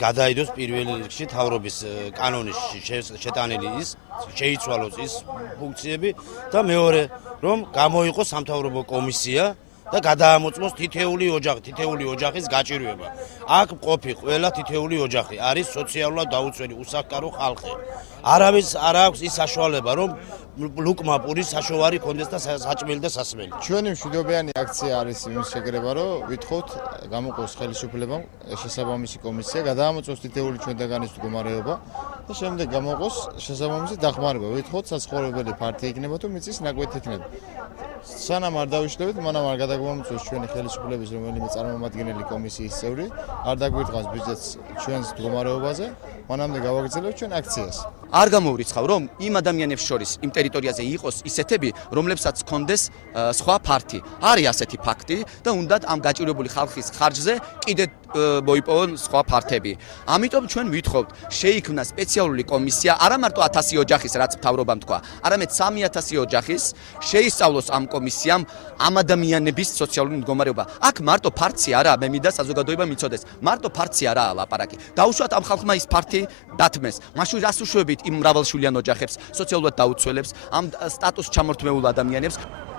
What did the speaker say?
გადაიდოს პირველ რიგში თავრობის კანონის შეტანილი ის შეიცვალოს ის ფუნქციები და მეორე რომ გამოიყოს სამთავრობო კომისია და გადაამოწმოს თითეული ოჯახის გაჭირვება. აქ მყოფი ყველა თითეული ოჯახი არის სოციალურად დაუცველი უსახკარო ხალხი. არავის არ აქვს ის საშუალება რომ ლუკმა პურის საშოვარი კონდეს და საჭმელი და სასმელი. ჩვენი მშვიდობიანი აქცია არის იმის შეგრება, რომ ვითხოვთ გამოყოს ხელისუფლებამ შესაბამისი კომისია, გადაამოწმოს თითეული ჩვენთაგანის მდგომარეობა და შემდეგ გამოყოს შესაბამისი დახმარება. ვითხოვთ საცხოვრებელი ფართი იქნება თუ მიწის ნაკვეთი იქნება. სანამ არ დავიშლებით, მანამ არ გადაგვამოწმოს ჩვენი ხელისუფლების რომელიმე წარმომადგენელი კომისიის წევრი, არ დაგვირთყავს ბიძაც ჩვენს მდგომარეობაზე, მანამდე გავაგრძელებთ ჩვენ აქციას. არ გამოურიცხავ, რომ იმ ადამიანებს შორის იმ ტერიტორიაზე იყოს ისეთები, რომლებსაც ჰქონდეს სხვა ფართი. არის ასეთი ფაქტი და უნდათ ამ გაჭირვებული ხალხის ხარჯზე კიდე მოიპოვონ სხვა ფართები. ამიტომ ჩვენ ვითხოვთ, შეიქმნა სპეციალური კომისია, არა მარტო 1000 ოჯახის, რაც მთავრობამ თქვა, არამედ 3000 ოჯახის, შეისწავლოს ამ კომისიამ ამ ადამიანების სოციალური მდგომარეობა. აქ მარტო ფართი არა, მე მინდა საზოგადოება მიცოდეს, მარტო ფართი არაა ლაპარაკი. დაუშვათ ამ ხალხმა ის ფართი დათმეს. მაშინ რას უშვებით იმ მრავალშვილიან ოჯახებს, სოციალურად დაუცველებს, ამ სტატუსს ჩამორთმეულ ადამიანებს.